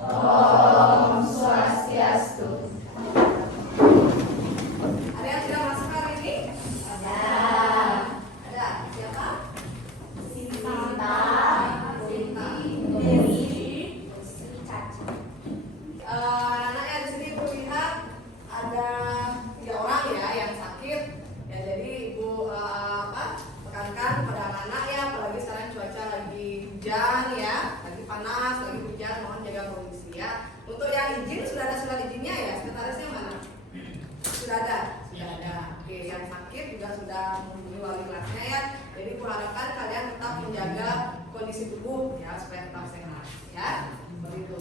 Om Swastiastu. Ada yang sudah masuk hari ini? Ada. Ada. Siapa? Sinta, Sinta. Dewi, Caca. Anak-anaknya di sini Ibu lihat ada 3 orang ya yang sakit. Ya jadi Ibu tekankan pada anak-anak ya, apalagi sekarang cuaca lagi hujan ya, lagi panas, lagi hujan, mohon jaga kondisi ya. Untuk yang izin sudah ada surat izinnya ya, sekretarisnya mana? Sudah ada. Oke, yang sakit juga sudah menghubungi wali kelasnya ya. Jadi Ibu harapkan kalian tetap menjaga kondisi tubuh ya supaya tetap sehat ya. Begitu.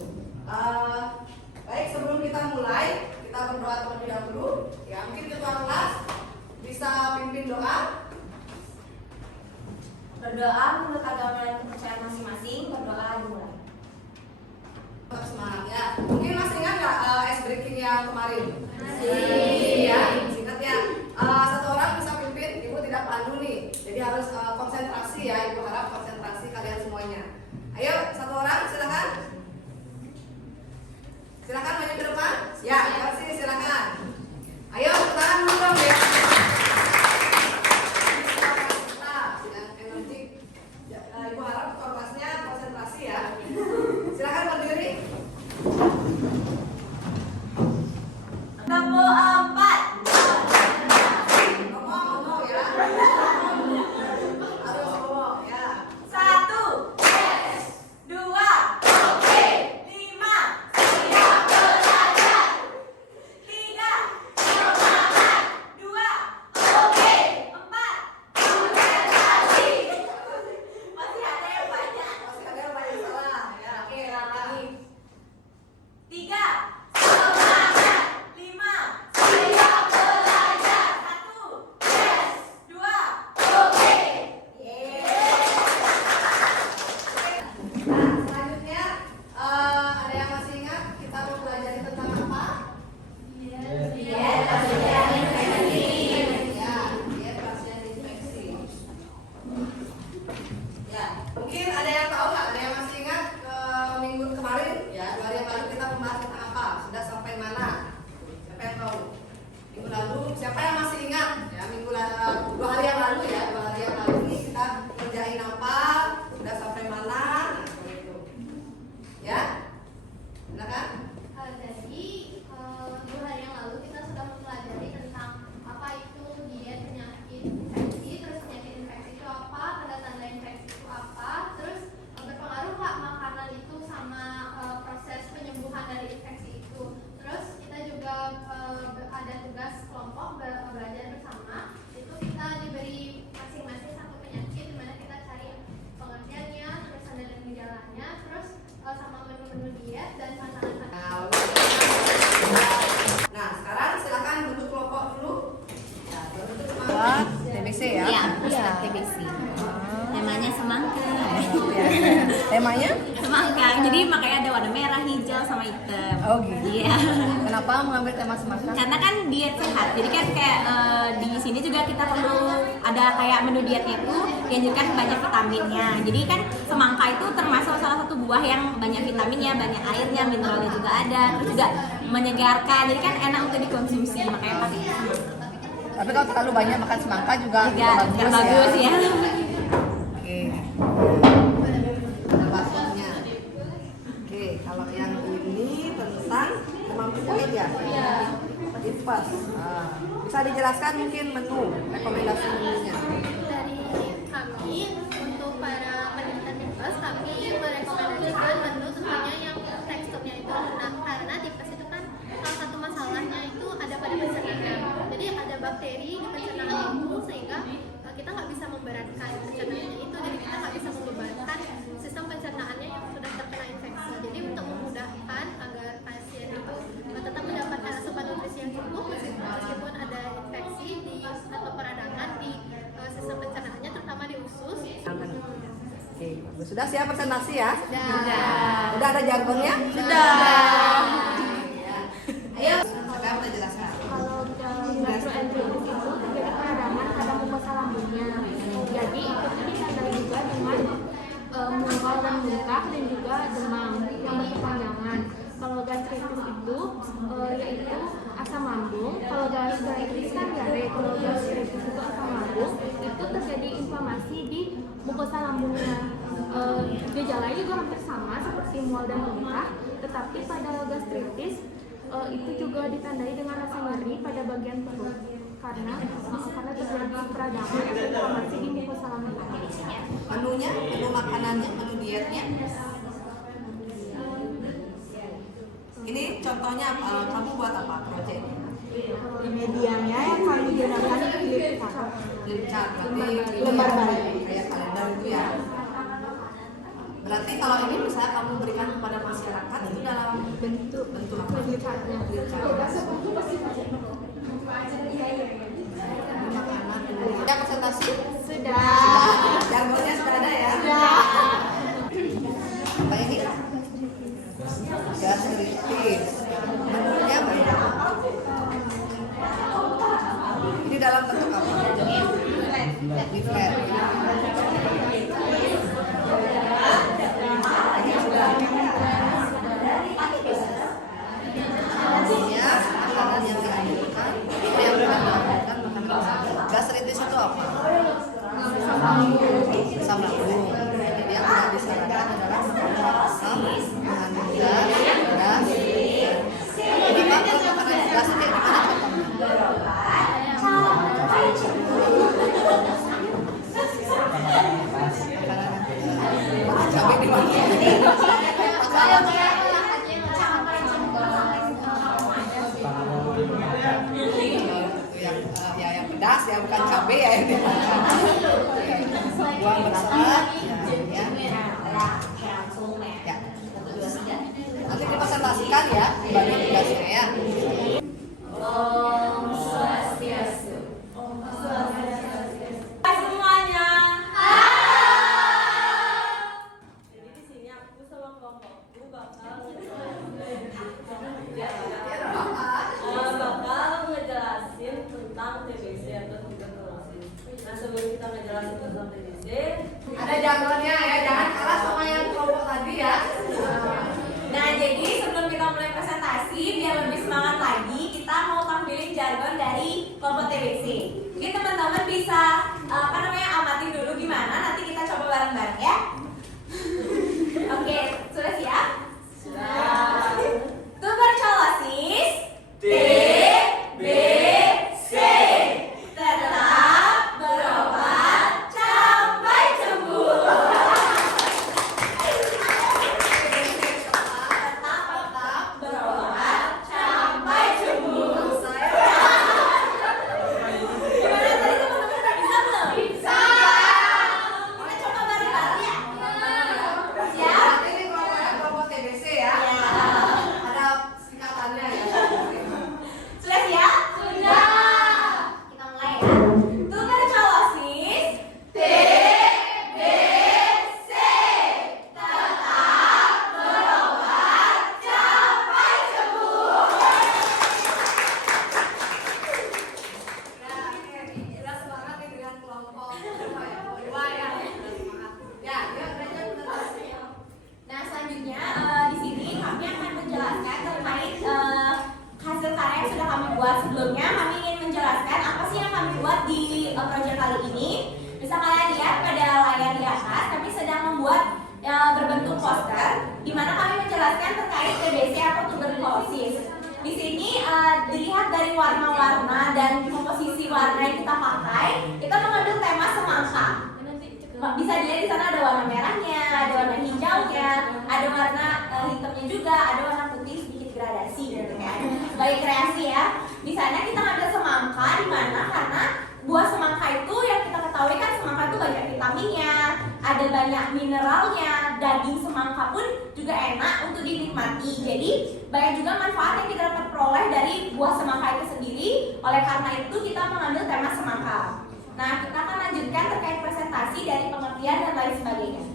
Baik, sebelum kita mulai, kita berdoa terlebih dahulu. Ya, mungkin ketua kelas bisa pimpin doa. Berdoa menurut agama dan kepercayaan masing-masing. Berdoa dimulai. Tetap semangat ya. Mungkin masih ingat nggak ice breaking yang kemarin? Masih. Ya, ingat ya. Satu orang bisa pimpin, Ibu tidak pandu nih. Jadi harus konsentrasi ya. Ibu harap konsentrasi kalian semuanya. Ayo, satu orang silakan. Silakan maju ke depan. Ya, kasih silakan. Ayo, tangan dulu dong ya. Ibu harap kelasnya konsentrasi ya. Silakan berdiri. Tepuk 4. Ngomong ya. Harus ngomong ya. 1. Yes. 2. Oke. 5. Siap belajar. 3. Semangat. 2. Oke. 4. Konsentrasi. Masih ada yang banyak. Masih ada yang banyak salah ya. Oke, ulang lagi. 3. Semangat. 5. Siap belajar. 1. Yes. 2. Oke. Nah, selanjutnya ada yang masih ingat kita mau belajar tentang apa? Diet pasien infeksi. Ya, diet pasien infeksi. Ya, mungkin ada yang tahu nggak? Ada yang masih ingat minggu kemarin? Ya, 2 hari yang lalu kita membahas tentang apa? Sudah sampai mana? Siapa yang tahu? Minggu lalu, siapa yang masih ingat? Ya, minggu lalu, 2 hari yang lalu ya, 2 hari yang lalu ini kita kerjain apa? Sudah sampai mana? Nah, seperti itu. Ya, silakan. Jadi 2 hari yang lalu kita sudah mempelajari tentang apa itu diet penyakit infeksi, terus penyakit infeksi itu apa, tanda-tanda infeksi itu apa, terus berpengaruh nggak makanan itu sama proses penyembuhan dari infeksi itu. Terus kita juga ada tugas kelompok belajar bersama. Itu kita diberi masing-masing satu penyakit di mana kita cari pengertiannya, terus tanda dan gejalanya, terus sama menu-menu diet dan pantangan-pantangan. Nah, sekarang silakan bentuk kelompok dulu. Ya, bentuk semangat TBC ya. Iya, Ustaz TBC. Temanya semangka. Temanya? Semangka. Jadi makanya ada warna merah, hijau, sama hitam. Oh gitu. Iya. Kenapa mengambil tema semangka? Karena kan diet sehat. Jadi kan kayak di sini juga kita perlu ada kayak menu dietnya itu dianjurkan banyak vitaminnya. Jadi kan semangka itu termasuk salah satu buah yang banyak vitaminnya, banyak airnya, mineralnya juga ada. Terus juga menyegarkan. Jadi kan enak untuk dikonsumsi. Makanya pakai semangka. Tapi kalau terlalu banyak makan semangka juga Juga bagus ya. Oke. Ada basonya. Oke, kalau yang ini tentang demam tifoid ya? Iya. Tifus. Bisa dijelaskan mungkin menu, rekomendasi menunya? Dari kami untuk para penderita tipes, kami merekomendasikan menu tentunya yang teksturnya itu lunak, karena tipes itu kan salah satu masalahnya itu ada pada pencernaan. Jadi ada bakteri di pencernaan itu sehingga kita nggak bisa memberatkan pencernaannya itu, jadi kita nggak bisa membebankan sistem pencernaannya yang sudah terkena infeksi. Jadi untuk memudahkan agar pasien itu tetap mendapatkan asupan nutrisi yang cukup meskipun ada infeksi di atau peradangan di sistem pencernaannya, terutama di usus. Oke, bagus. Sudah siap presentasi ya? Sudah. Udah ada jargonnya? Sudah. Ayo, sekarang kita jelaskan. Kalau gastroenteritis itu terjadi peradangan pada mukosa lambungnya. Jadi itu ditandai juga dengan mual dan muntah dan juga demam yang berkepanjangan. mukosa lambungnya. Gejalanya juga hampir sama seperti mual dan muntah, tetapi pada gastritis itu juga ditandai dengan rasa nyeri pada bagian perut karena terjadi peradangan atau inflamasi di mukosa lambung. Menunya, menu makanannya, menu dietnya. Ini contohnya kamu buat apa? Protein. Medianya yang kami gunakan flip Chart, lembar baru. kayak kalender itu ya. Berarti kalau ini misalnya kamu berikan kepada masyarakat itu dalam bentuk apa? Flip chart. Makanan. Ya presentasi? Sudah. Jargonnya sudah ada ya? Sudah. Apa ini? Gastritis. Menunya banyak. Ini dalam bentuk apa? Leaflet. Ini sudah. Isinya makanan yang dianjurkan, yang dianjurkan makanan. Gastritis itu apa? Asam lambung. Jadi yang sudah disarankan adalah asam mengandung gas. Ini makanan gas itu yang mana contohnya? Cabai di mana? Yang pedas ya, bukan cabai ya ini. Buang bersama. Ya. Nanti dipresentasikan ya, bagi tugasnya ya. Semuanya. Jadi di sini aku sama kelompokku bakal ngejelasin tentang TBC atau tuberkulosis. Nah, sebelum kita ngejelasin tentang TBC, Ada jargonnya ya, jangan kalah sama yang kelompok tadi ya. Nah, jadi sebelum kita mulai presentasi, biar lebih semangat lagi, kita mau tampilin jargon dari kelompok TBC. Jadi teman-teman bisa amati dulu gimana, nanti kita coba bareng-bareng ya. Oke, sudah siap? Sudah. Tuberkulosis TBC tetap berobat sampai sembuh. Tetap berobat sampai sembuh. Gimana tadi teman-teman udah bisa belum? Bisa. Kita coba bareng-bareng ya. Siap? Ini kelompok TBC ya. Ada singkatannya ya. Sudah siap? Sudah. Kita mulai ya. Tuberkulosis TBC tetap berobat sampai sembuh. Jelas banget nih dengan kelompok dua ya. Ya, yuk lanjut presentasi. Nah, selanjutnya di sini kami akan menjelaskan terkait hasil karya yang sudah kami buat sebelumnya. Kami ingin menjelaskan apa sih yang kami buat di proyek kali ini. Bisa kalian lihat pada layar di atas, kami sedang membuat berbentuk poster di mana kami menjelaskan terkait TBC atau tuberkulosis. Di sini dilihat dari warna-warna dan komposisi warna yang kita pakai, kita mengambil tema semangka. Bisa dilihat di sana ada warna merahnya, ada warna hijaunya, ada warna hitamnya juga, ada warna putih sedikit gradasi gitu kan. Sebagai kreasi ya. Di sana kita ngambil semangka di mana karena buah semangka itu yang kita ketahui kan semangka itu banyak vitaminnya, ada banyak mineralnya, daging semangka pun juga enak untuk dinikmati. Jadi banyak juga manfaat yang kita dapat peroleh dari buah semangka itu sendiri. Oleh karena itu kita mengambil tema semangka. Nah, kita akan lanjutkan terkait presentasi dari pengertian dan lain sebagainya.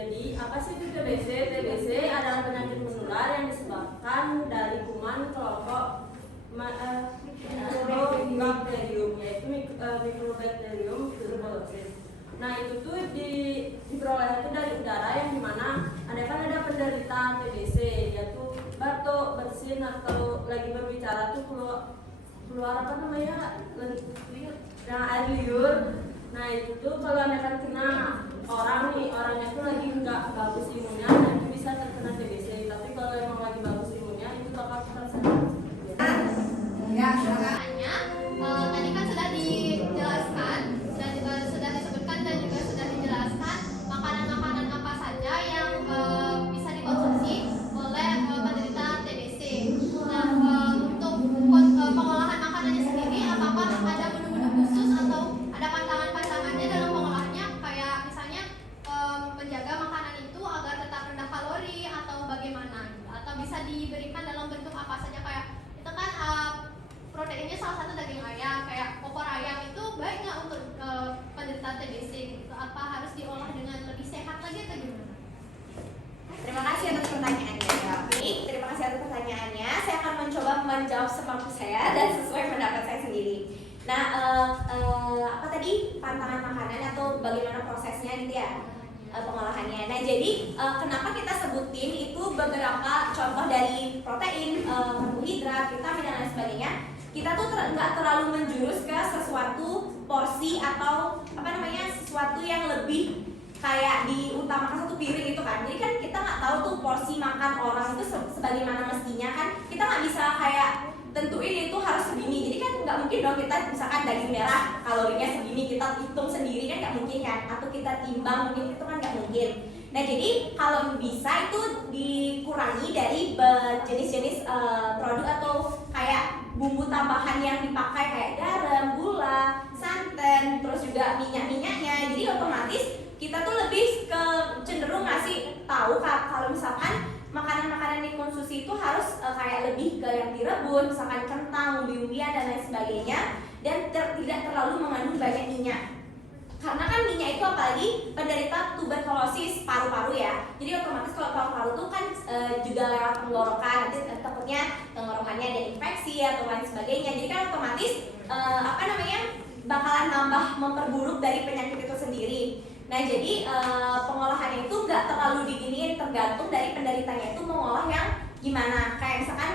jadi apa sih itu TBC? TBC adalah penyakit menular yang disebabkan dari kuman kelompok Microbacterium, yaitu Microbacterium tuberculosis. Nah, itu tuh diperoleh itu dari udara yang dimana ada penderita TBC, yaitu batuk, bersin atau lagi berbicara tuh keluar apa namanya, air liur Nah itu tuh kalau misalkan kena orang nih, orangnya tuh lagi nggak bagus imunnya, nah itu bisa terkena TBC. Tapi kalau emang lagi bagus imunnya, itu bakal terkena. Ya, silakan. Tadi kan sudah dijelaskan, sudah disebutkan dan juga sudah dijelaskan makanan-makanan apa saja yang bisa dikonsumsi oleh penderita TBC. Nah, untuk pengolahan makanannya sendiri, apakah ada menu-menu khusus atau ada pantangan-pantangannya dalam pengolahannya? Kayak misalnya menjaga makanan itu agar tetap rendah kalori atau bagaimana? Atau bisa diberikan dalam bentuk apa saja? Kayak itu kan proteinnya salah satu daging ayam, kayak opor ayam itu baik nggak untuk penderita TBC gitu? Apa harus diolah dengan lebih sehat lagi atau gimana? Terima kasih atas pertanyaannya. Baik, terima kasih atas pertanyaannya. Saya akan mencoba menjawab semampu saya dan sesuai pendapat saya sendiri. Nah, apa tadi pantangan makanan atau bagaimana prosesnya gitu ya, pengolahannya. Nah, jadi kenapa kita sebutin itu beberapa contoh dari protein, karbohidrat, vitamin dan lain sebagainya. Kita tuh nggak terlalu menjurus ke sesuatu porsi atau sesuatu yang lebih kayak diutamakan satu piring gitu kan. Jadi kan kita nggak tahu tuh porsi makan orang itu sebagaimana mestinya kan. Kita nggak bisa kayak tentuin itu harus segini. Jadi kan nggak mungkin dong kita misalkan daging merah kalorinya segini kita hitung sendiri kan nggak mungkin kan. Atau kita timbang mungkin itu kan nggak mungkin. Nah jadi kalau bisa itu dikurangi dari jenis-jenis produk atau kayak bumbu tambahan yang dipakai kayak garam, gula, santan, terus juga minyak-minyaknya. Jadi otomatis kita tuh lebih ke cenderung ngasih tahu kalau misalkan makanan-makanan yang dikonsumsi itu harus kayak lebih ke yang direbus, misalkan kentang, umbi-umbian dan lain sebagainya, dan tidak terlalu mengandung banyak minyak. Karena kan minyak itu apalagi penderita tuberkulosis paru-paru ya. Jadi otomatis kalau paru-paru itu kan juga lewat tenggorokan, nanti takutnya tenggorokannya ada infeksi atau lain sebagainya. Jadi kan otomatis bakalan nambah memperburuk dari penyakit itu sendiri. Nah jadi pengolahannya itu nggak terlalu diginiin, tergantung dari penderitanya itu mau ngolah yang gimana. Kayak misalkan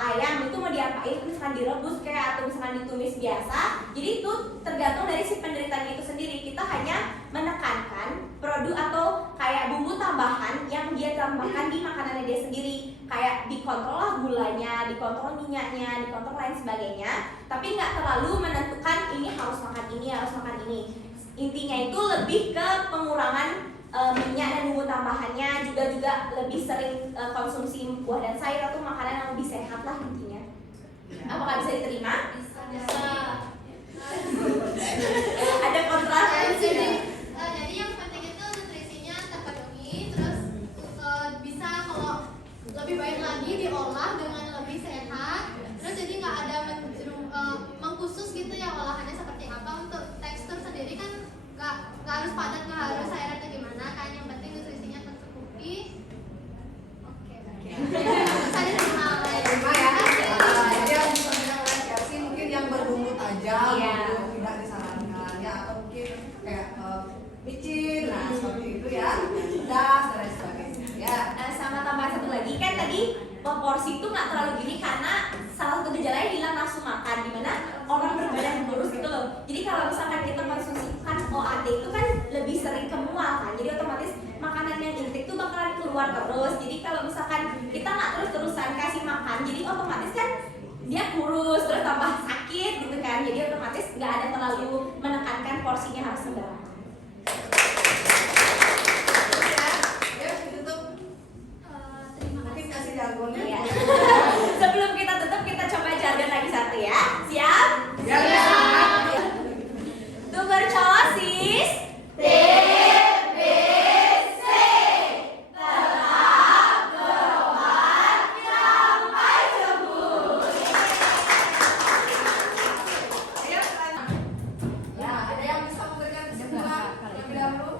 ayam itu mau diapain, misalkan direbus kayak atau misalkan ditumis biasa. Jadi itu tergantung dari si penderitanya itu sendiri. Kita hanya menekankan produk atau kayak bumbu tambahan yang dia tambahkan di makanannya dia sendiri. Kayak dikontrol lah gulanya, dikontrol minyaknya, dikontrol lain sebagainya. Tapi nggak terlalu menentukan ini harus makan ini, harus makan ini. Intinya itu lebih ke pengurangan minyak dan bumbu tambahannya, juga lebih sering konsumsi buah dan sayur atau makanan yang lebih sehat lah intinya. Apakah bisa diterima? Bisa. Ada kontra? Jadi yang penting itu nutrisinya terpenuhi, terus bisa kalau lebih baik lagi diolah dengan lebih sehat. Terus jadi nggak ada mengkhusus gitu ya olahannya seperti apa. Untuk tekstur sendiri kan nggak harus padat, nggak harus sayur atau gimana kan, yang penting nutrisinya tercukupi. Oke. Bisa diterima ya. Jadi yang disampaikan oleh Kersi mungkin yang berbumbu tajam itu tidak disarankan ya, atau mungkin kayak micin, nah seperti itu ya, pedas dan lain sebagainya ya. Sama tambah satu lagi kan tadi porsi itu nggak terlalu gini karena salah satu gejalanya hilang nafsu makan, dimana orang berbadan kurus gitu loh. Jadi kalau misalkan kita konsumsikan OAT itu kan lebih sering ke mual kan, jadi otomatis makanan yang intake itu bakalan keluar terus. Jadi kalau misalkan kita nggak terus-terusan kasih makan, jadi otomatis kan dia kurus terus tambah sakit gitu kan. Jadi otomatis nggak ada terlalu menekankan porsinya harus sembarang. Ya, ditutup. Mungkin kasih jargonnya. Ya. Sebelum kita tutup kita coba jargon lagi satu ya. Siap? Ya. Tuberkulosis Ya, ada yang bisa memberikan kesimpulan terlebih dahulu?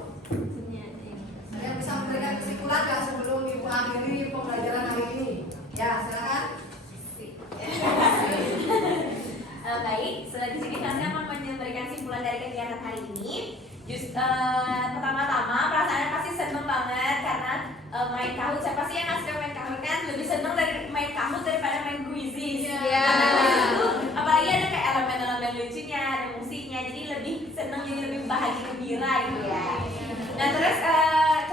Ada yang bisa memberikan kesimpulan nggak sebelum Ibu akhiri pembelajaran hari ini? Ya, silakan. Baik, di sini kami akan memberikan kesimpulan dari kegiatan hari ini. Pertama-tama perasaannya pasti seneng banget karena main kahut. Siapa sih yang ngasih main kahut kan lebih seneng dari main kahut daripada main quizzes. Karena itu apalagi ada kayak elemen-elemen lucunya, ada musiknya, jadi lebih seneng jadi gembira gitu ya. Nah terus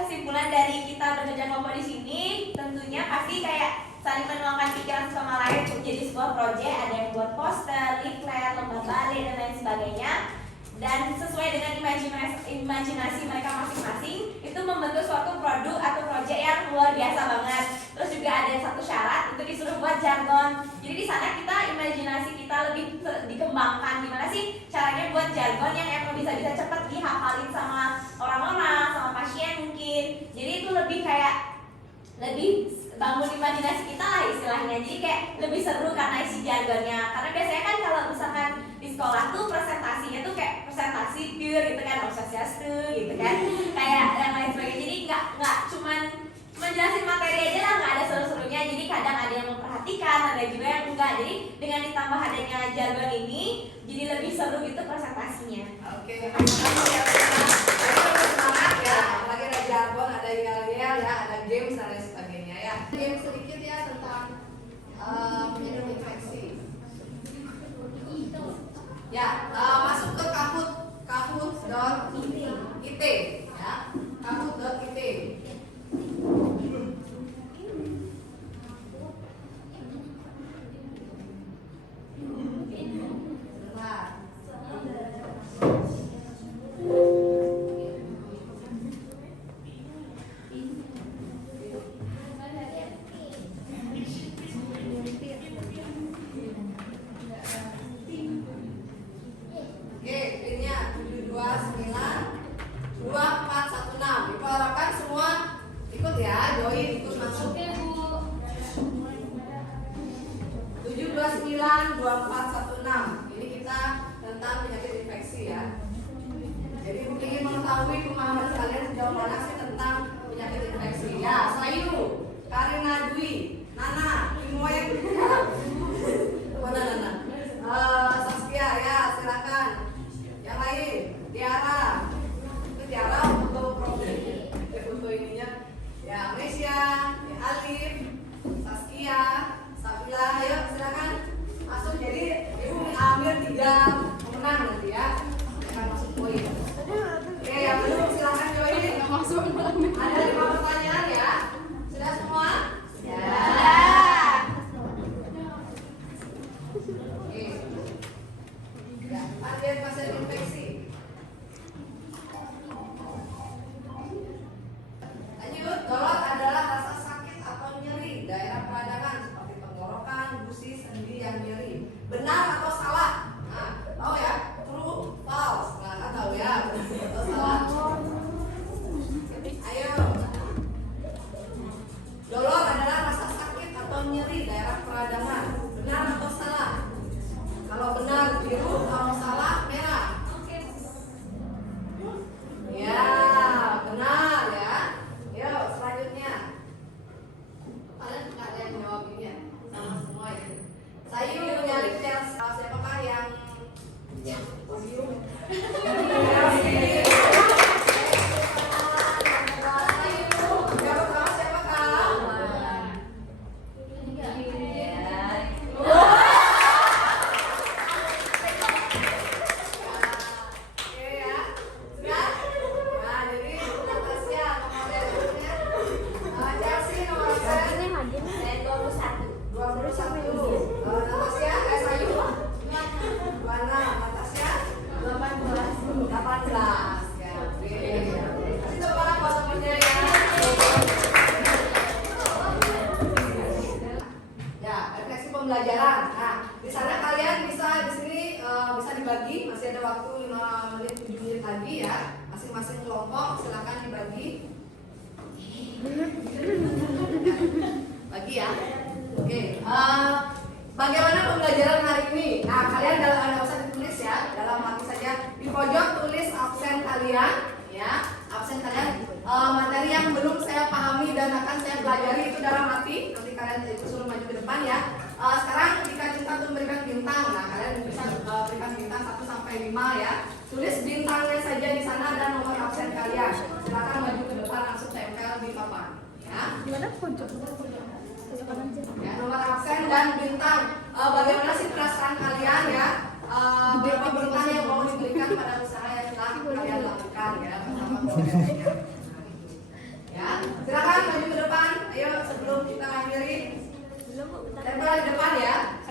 kesimpulan dari kita bekerja kelompok di sini tentunya pasti kayak saling menuangkan pikiran sama lain untuk jadi sebuah proyek. Ada yang buat poster, leaflet, lomba balik dan lain sebagainya. Dan sesuai dengan imajinasi mereka masing-masing itu membentuk suatu produk atau proyek yang luar biasa banget. Terus juga ada satu syarat itu disuruh buat jargon. Jadi di sana kita imajinasi kita lebih dikembangkan gimana sih caranya buat jargon yang emang bisa cepet dihafalin sama orang-orang, sama pasien mungkin. Jadi itu lebih kayak lebih bangun imajinasi kita lah istilahnya. Jadi kayak lebih seru karena isi jargonnya. Karena biasanya kan kalau misalkan di sekolah tuh presentasinya tuh kayak presentasi pure gitu kan, obsesiastu gitu kan, kayak dan lain sebagainya. Jadi nggak cuman jelasin materi aja lah, nggak ada seru-serunya. Jadi kadang ada yang memperhatikan, ada juga yang enggak. Jadi dengan ditambah adanya jargon ini jadi lebih seru gitu presentasinya. Oke, terima kasih ya. Ayo semangat ya. Apalagi ada jargon, ada yel-yel ya, ada games dan lain sebagainya ya. Game sedikit ya tentang penyakit infeksi. Ya, masuk ke kahoot.it ya. Kahoot.it. Oke, pinnya 7292416. Ibu harapkan semua ikut ya, join, ikut masuk. 7292416. Ini kita tentang penyakit infeksi ya. Jadi ibu ingin mengetahui pemahaman kalian sejauh mana sih tentang penyakit infeksi. Ya, Sayu, Karina Dwi, Nana, Imoy, mana Nana? Saskia ya, silakan. Yang lain, Tiara. Itu Tiara untuk profil, foto ininya. Ya, Mesia, ya, Alif, Saskia, Sabila, ayo silakan masuk. Jadi ibu ambil 3 pemenang nanti ya, akan masuk poin. Oke, yang belum silakan join. Ada 5 pertanyaan ya. Sudah semua? Ya. Oke. Ya, pasien pasien infeksi. Lanjut, dolot adalah rasa sakit atau nyeri daerah peradangan seperti tenggorokan, gusi, sendi yang nyeri. Benar atau salah? Nah, tahu ya? True, false. Nah, kan tahu ya? Benar atau salah? Ayo. Dolot adalah rasa sakit atau nyeri daerah peradangan. Benar atau salah? Kalau benar biru, kalau salah merah. Ya, benar ya. Yuk, selanjutnya. Kalian nggak ada yang jawab ini ya? Sama semua ya. Sayu nyari siapakah yang podium? Pembelajaran. Nah, di sana kalian bisa di sini bisa dibagi, masih ada waktu 5 menit 7 menit lagi ya. Masing-masing kelompok silakan dibagi. Bagi ya. Oke. Bagaimana pembelajaran hari ini? Nah, kalian nggak usah ditulis ya, dalam hati saja. Di pojok tulis absen kalian, ya. Absen kalian materi yang belum saya pahami dan akan saya pelajari itu dalam hati. Nanti kalian suruh maju ke depan ya. Sekarang ketika kita untuk memberikan bintang, nah kalian bisa berikan bintang 1 sampai 5 ya. Tulis bintangnya saja di sana dan nomor absen kalian. Silakan maju ke depan langsung tempel di papan. Ya. Gimana pojok? Ya, nomor absen dan bintang. Bagaimana sih perasaan kalian ya? Berapa bintang yang mau diberikan pada usaha yang telah kalian lakukan Ya, silakan maju ke depan. Ayo sebelum kita akhiri. Tempel di depan ya.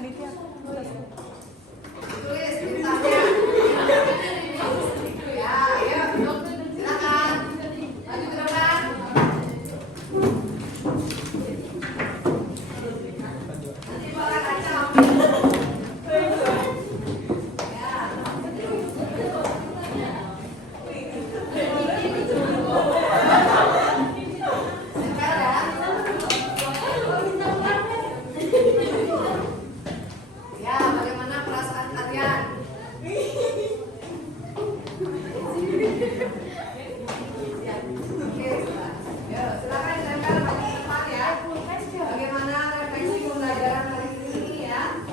Tulis bintangnya. Ya, ayo. Silakan. Maju ke depan. Nanti bawa kaca. Ya, bagaimana perasaan kalian? Oke, ya, silakan ditempel di depan ya. Bagaimana refleksi pembelajaran hari ini ya?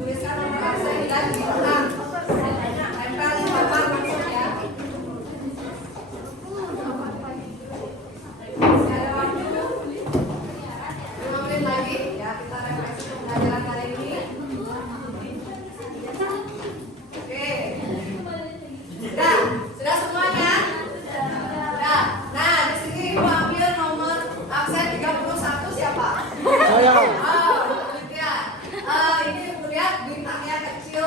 Tuliskan nomor absen dan bintang. Tempel di papan maksudnya. Masih ada waktu 5 menit lagi ya, kita refleksi pembelajaran hari ini. Oke. Sudah semuanya? Sudah. Nah, di sini Ibu ambil nomor absen 31 siapa? Saya. Ya. Ini Ibu lihat bintangnya kecil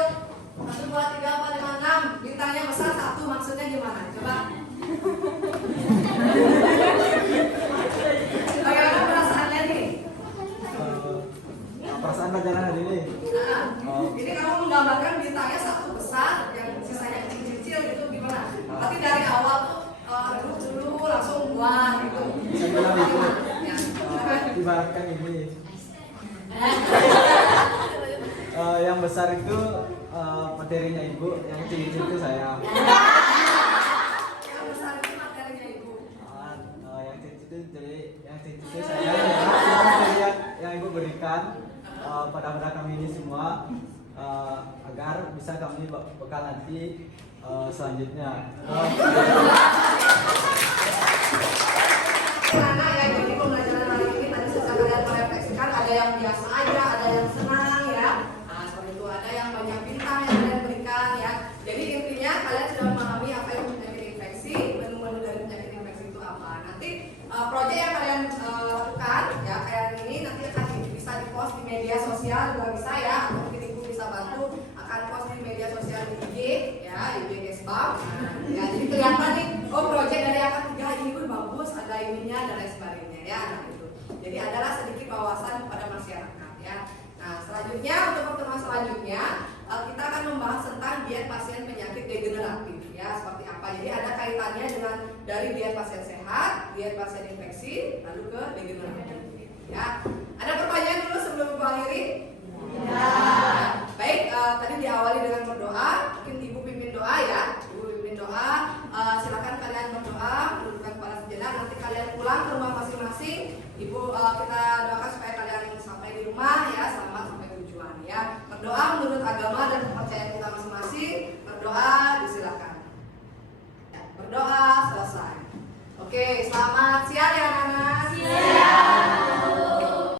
1, 2, 3, 4, 5, 6. Bintangnya besar 1 maksudnya gimana? Coba. Bagaimana perasaannya nih? Perasaan pelajaran hari ini. Nah, ini kamu menggambarkan bintangnya 1 besar, yang sisanya kecil-kecil gitu gimana? Berarti dari awal tuh dulu langsung wah gitu. Saya bilang itu. Ya. Ibaratkan ini. Yang besar itu materinya ibu, yang kecil-kecil itu saya. Yang besar itu materinya Ibu. Yang kecil itu saya. Materi yang ibu berikan pada kami ini semua agar bisa kami bekal nanti selanjutnya. Karena ya jadi pembelajaran hari ini tadi sudah kalian merefleksikan, ada yang biasa aja, ada yang senang ya. Nah, seperti itu ada yang banyak bintang yang kalian berikan ya. Jadi intinya kalian sudah memahami apa itu penyakit infeksi, menu-menu dari penyakit infeksi itu apa. Nanti proyek yang kalian lakukan ya kayak ini nanti akan bisa di-post di media sosial juga bisa ya. Atau mungkin Ibu bisa bantu akan post di media sosial di IG ya, IG Gesbam. Nah, ya jadi kelihatan nih, oh proyek dari angka 3 ini pun bagus, ada ininya dan lain sebagainya ya. Nah, itu. Jadi adalah sedikit wawasan kepada masyarakat ya. Nah, selanjutnya untuk pertemuan selanjutnya kita akan membahas tentang diet pasien penyakit degeneratif ya, seperti apa. Jadi ada kaitannya dengan dari diet pasien sehat, diet pasien infeksi, lalu ke degeneratif ya. Ada pertanyaan dulu sebelum Ibu akhiri? Ya. Baik, tadi diawali dengan berdoa. Mungkin Ibu pimpin doa ya. Ibu pimpin doa. Silakan kalian berdoa, mendudukkan kepala sejenak. Nanti kalian pulang ke rumah masing-masing. Ibu kita doakan supaya kalian sampai di rumah ya, selamat sampai tujuan ya. Berdoa menurut agama dan kepercayaan kita masing-masing. Berdoa disilakan. Ya, berdoa selesai. Oke, selamat siang ya anak-anak.